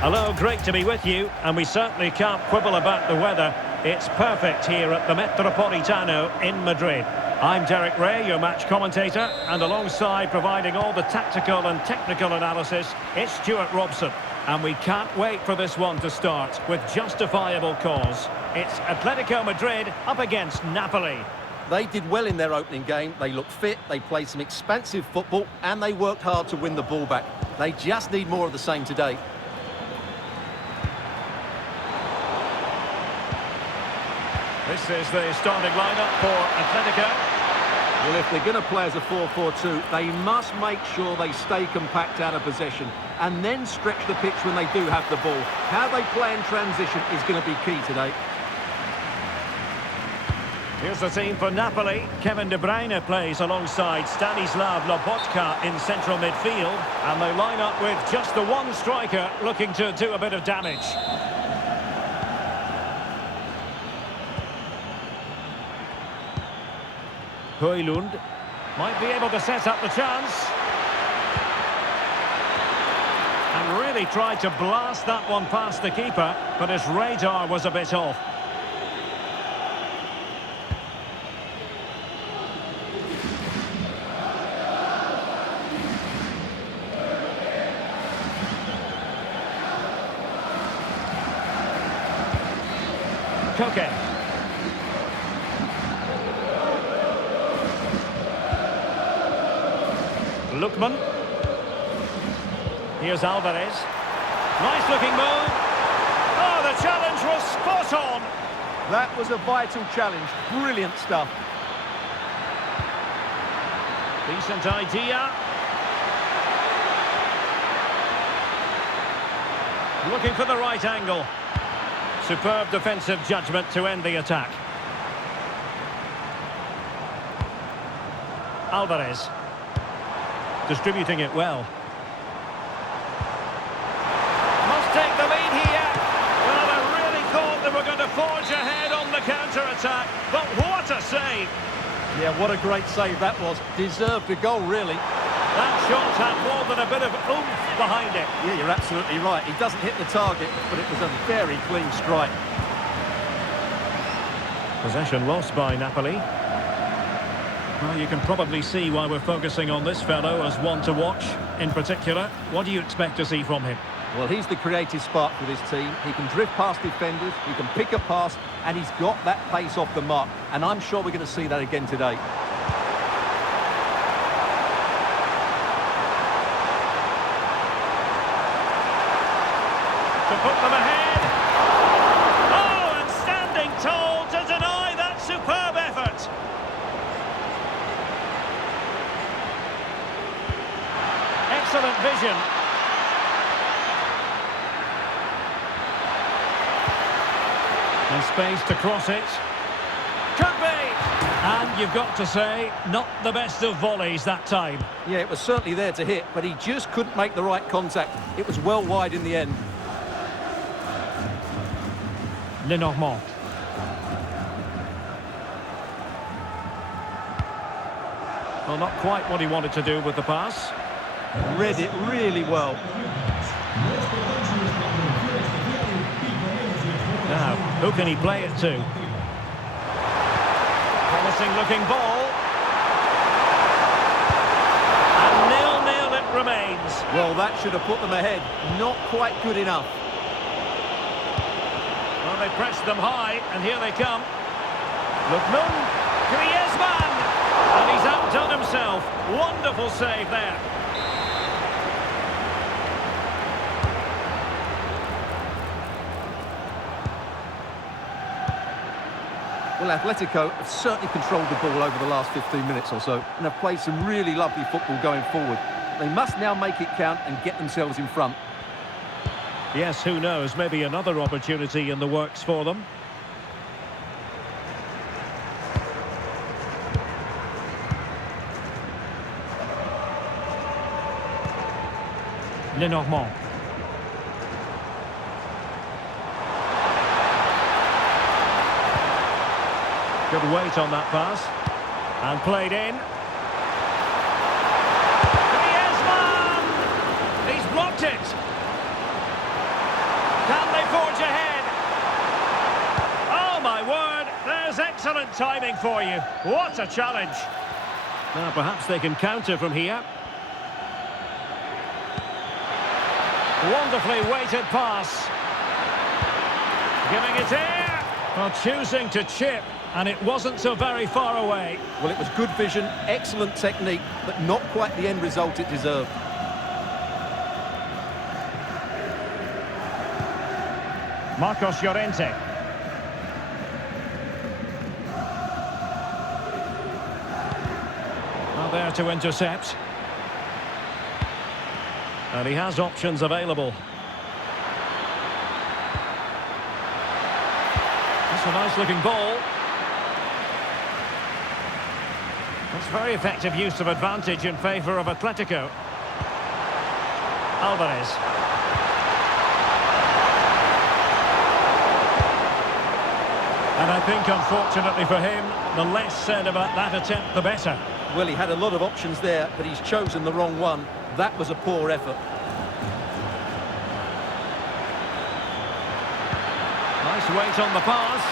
Hello, great to be with you, and we certainly can't quibble about the weather. It's perfect here at the Metropolitano in Madrid. I'm Derek Ray, your match commentator, and alongside providing all the tactical and technical analysis, it's Stuart Robson. And we can't wait for this one to start with justifiable cause. It's Atletico Madrid up against Napoli. They did well in their opening game. They looked fit, they played some expansive football, and they worked hard to win the ball back. They just need more of the same today. This is the starting lineup for Atletico. Well, if they're going to play as a 4-4-2, they must make sure they stay compact out of possession and then stretch the pitch when they do have the ball. How they play in transition is going to be key today. Here's the team for Napoli. Kevin De Bruyne plays alongside Stanislav Lobotka in central midfield. And they line up with just the one striker looking to do a bit of damage. Højlund might be able to set up the chance. And really tried to blast that one past the keeper, but his radar was a bit off. Koke. Lookman. Here's Alvarez. Nice looking move. Oh, the challenge was spot on. That was a vital challenge. Brilliant stuff. Decent idea. Looking for the right angle. Superb defensive judgment to end the attack. Alvarez. Distributing it well. Must take the lead here. Well, I really thought they were going to forge ahead on the counter-attack, but what a save! Yeah, what a great save that was. Deserved a goal, really. That shot had more than a bit of oomph behind it. Yeah, you're absolutely right. He doesn't hit the target, but it was a very clean strike. Possession lost by Napoli. Well, you can probably see why we're focusing on this fellow as one to watch. In particular, what do you expect to see from him? Well, he's the creative spark for this team. He can drift past defenders, he can pick a pass, and he's got that pace off the mark. And I'm sure we're going to see that again today. To put them ahead. Oh, and standing tall to deny that superb effort. Excellent vision. And space to cross it. Could be. And you've got to say, not the best of volleys that time. Yeah, it was certainly there to hit, but he just couldn't make the right contact. It was well wide in the end. Lenormand. Well, not quite what he wanted to do with the pass. Read it really well. Now, who can he play it to? Promising looking ball. And 0-0 it remains. Well, that should have put them ahead. Not quite good enough. Well, they pressed them high, and here they come. Lookman, Griezmann, and he's outdone himself. Wonderful save there. Well, Atletico have certainly controlled the ball over the last 15 minutes or so and have played some really lovely football going forward. They must now make it count and get themselves in front. Yes, who knows, maybe another opportunity in the works for them. Lenormand. Good weight on that pass. And played in. Griezmann! He's blocked it. Can they forge ahead? Oh, my word. There's excellent timing for you. What a challenge. Now, perhaps they can counter from here. Wonderfully weighted pass. Giving it here. Well, choosing to chip, and it wasn't so very far away. Well, it was good vision, excellent technique, but not quite the end result it deserved. Marcos Llorente. Well, there to intercept. And he has options available. That's a nice-looking ball. That's very effective use of advantage in favour of Atletico. Alvarez. And I think, unfortunately for him, the less said about that attempt, the better. Well, he had a lot of options there, but he's chosen the wrong one. That was a poor effort. Nice weight on the pass.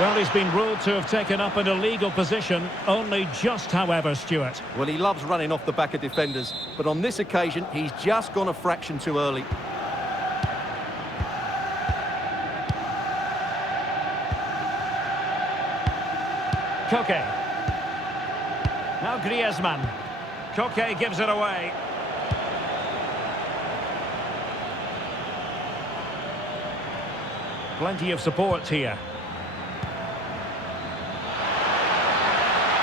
Well, he's been ruled to have taken up an illegal position, only just, however, Stuart. Well, he loves running off the back of defenders, but on this occasion, he's just gone a fraction too early. Koke. Now Griezmann. Koke gives it away. Plenty of support here.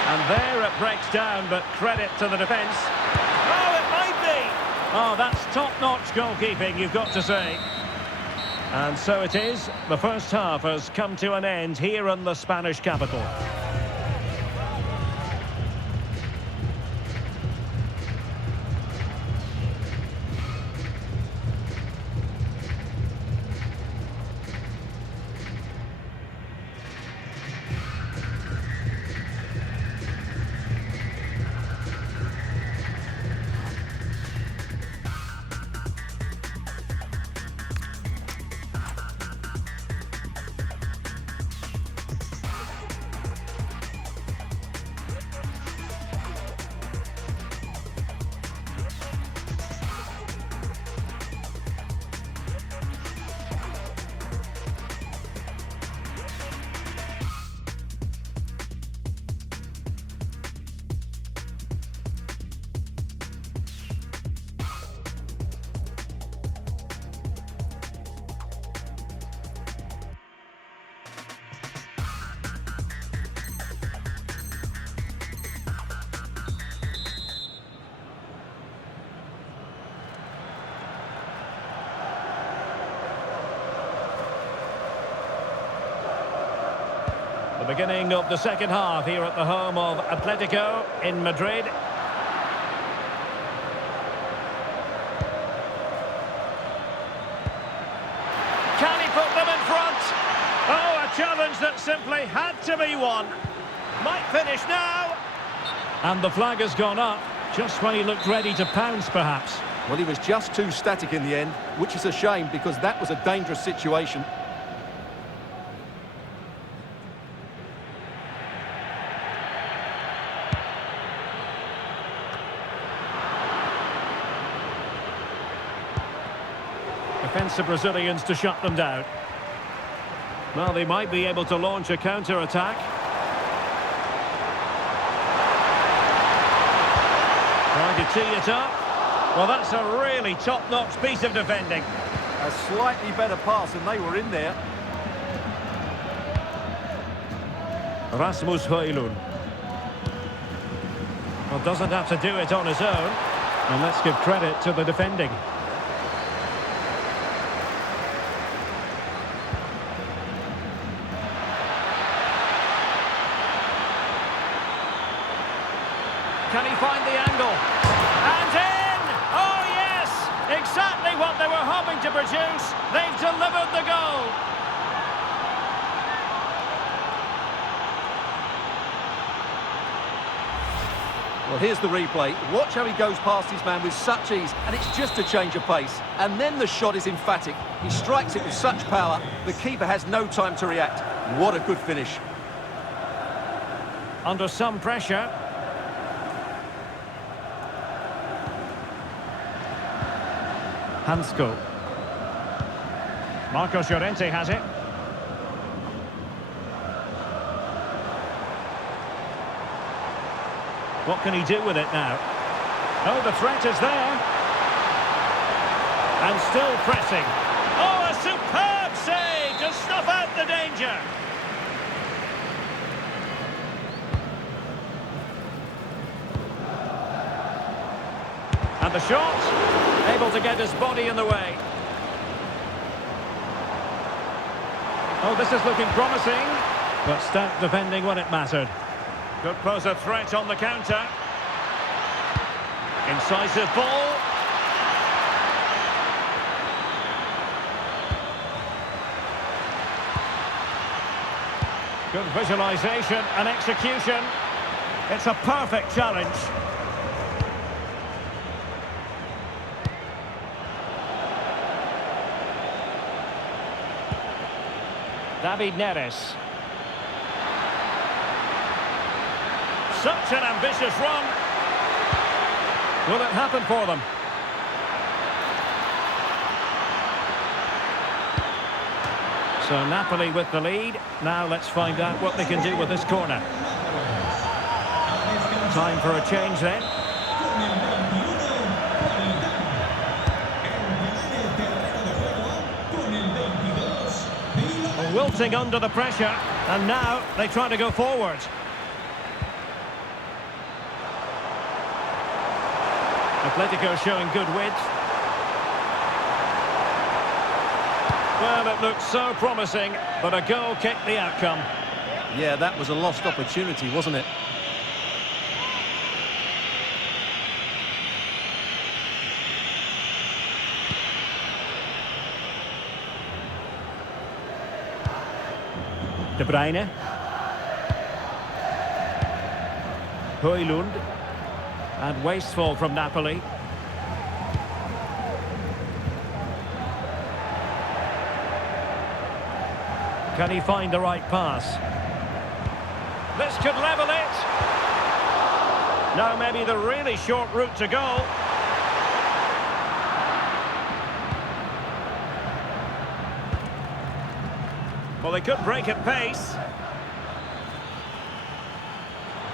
And there it breaks down, but credit to the defence. Oh, it might be! Oh, that's top-notch goalkeeping, you've got to say. And so it is. The first half has come to an end here in the Spanish capital. The beginning of the second half here at the home of Atletico in Madrid. Can he put them in front? Oh, a challenge that simply had to be won. Might finish now. And the flag has gone up, just when he looked ready to pounce, perhaps. Well, he was just too static in the end, which is a shame because that was a dangerous situation. Defensive Brazilians to shut them down. Well, they might be able to launch a counter-attack. Trying to tee it up. Well, that's a really top-notch piece of defending. A slightly better pass and they were in there. Rasmus Højlund. Well, doesn't have to do it on his own. And let's give credit to the defending. Can he find the angle? And in! Oh, yes! Exactly what they were hoping to produce. They've delivered the goal. Well, here's the replay. Watch how he goes past his man with such ease, and it's just a change of pace. And then the shot is emphatic. He strikes it with such power, the keeper has no time to react. What a good finish. Under some pressure. Hansko. Marcos Llorente has it. What can he do with it now? Oh, the threat is there. And still pressing. Oh, a superb save to snuff out the danger. And the shot, able to get his body in the way. Oh, this is looking promising, but stout defending when it mattered. Could pose a threat on the counter. Incisive ball. Good visualisation and execution. It's a perfect challenge. David Neres. Such an ambitious run. Will it happen for them? So Napoli with the lead. Now let's find out what they can do with this corner. Time for a change then. Wilting under the pressure, and now they try to go forward. Atletico showing good width. Well, it looked so promising, but a goal kicked the outcome. Yeah, that was a lost opportunity, wasn't it? De Bruyne. Højlund. And wasteful from Napoli. Can he find the right pass? This could level it. Now maybe the really short route to goal. Well, they could break at pace.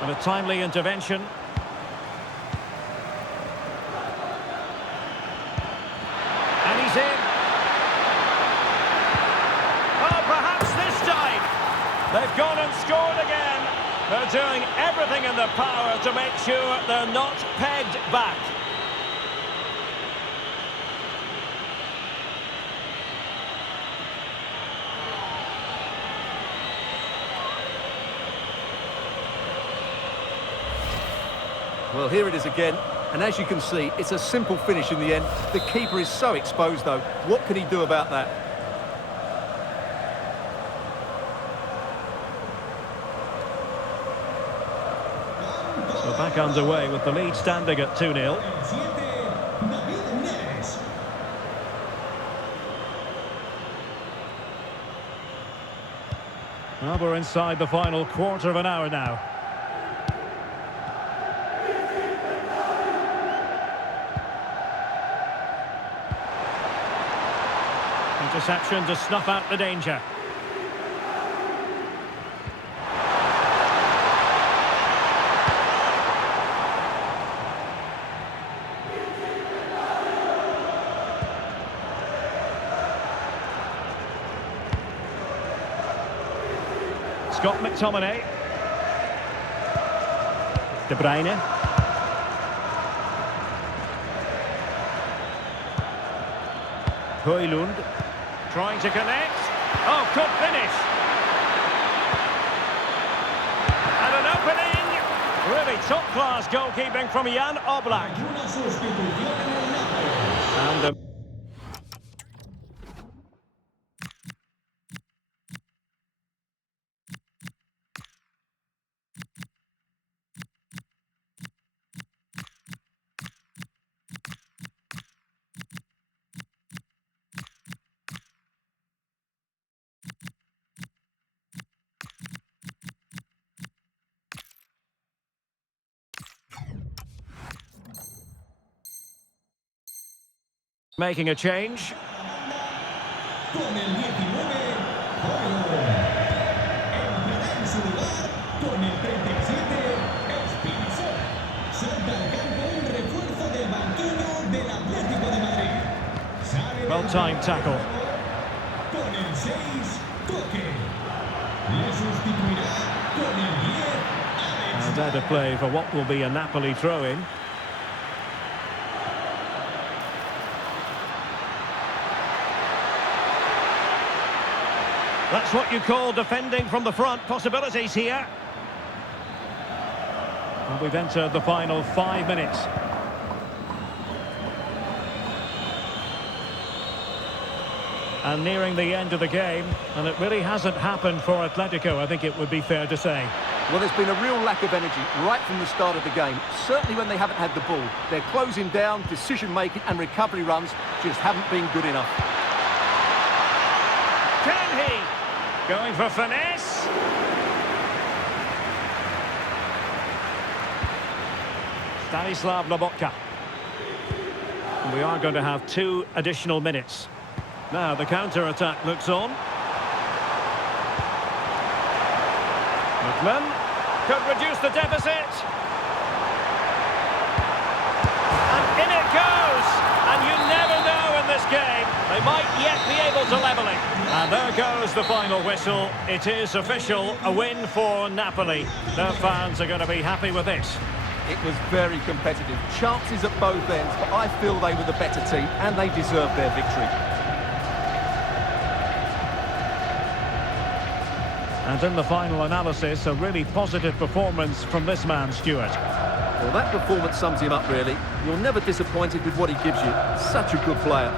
And a timely intervention. And he's in. Oh, perhaps this time. They've gone and scored again. They're doing everything in their power to make sure they're not pegged back. Well, here it is again, and as you can see, it's a simple finish in the end. The keeper is so exposed, though. What can he do about that? So back underway with the lead standing at 2-0. Well, we're inside the final quarter of an hour now. Interception to snuff out the danger. Scott McTominay. De Bruyne. Højlund. Trying to connect. Oh, good finish. And an opening. Really top-class goalkeeping from Jan Oblak. And the Making a change. Con el 19, Jorge. Entrará en su lugar con el 37, Espinazón. Salta al campo un refuerzo del banquillo del Atlético de Madrid. Sale Well-timed tackle. con el 6, Toque. Le sustituirá con el 10, Alex. And out of play for what will be a Napoli throw-in. That's what you call defending from the front. Possibilities here. And we've entered the final 5 minutes. And nearing the end of the game, and it really hasn't happened for Atletico, I think it would be fair to say. Well, there's been a real lack of energy right from the start of the game. Certainly when they haven't had the ball. They're closing down, decision-making and recovery runs just haven't been good enough. Can he? Going for finesse. Stanislav Lobotka. And we are going to have 2 additional minutes. Now the counter-attack looks on. McMahon could reduce the deficit. And in it goes. And you never know in this game. They might yet be able to level it. And there goes the final whistle. It is official, a win for Napoli. Their fans are going to be happy with this. It was very competitive. Chances at both ends, but I feel they were the better team and they deserved their victory. And in the final analysis, a really positive performance from this man, Stuart. Well, that performance sums him up, really. You're never disappointed with what he gives you. Such a good player.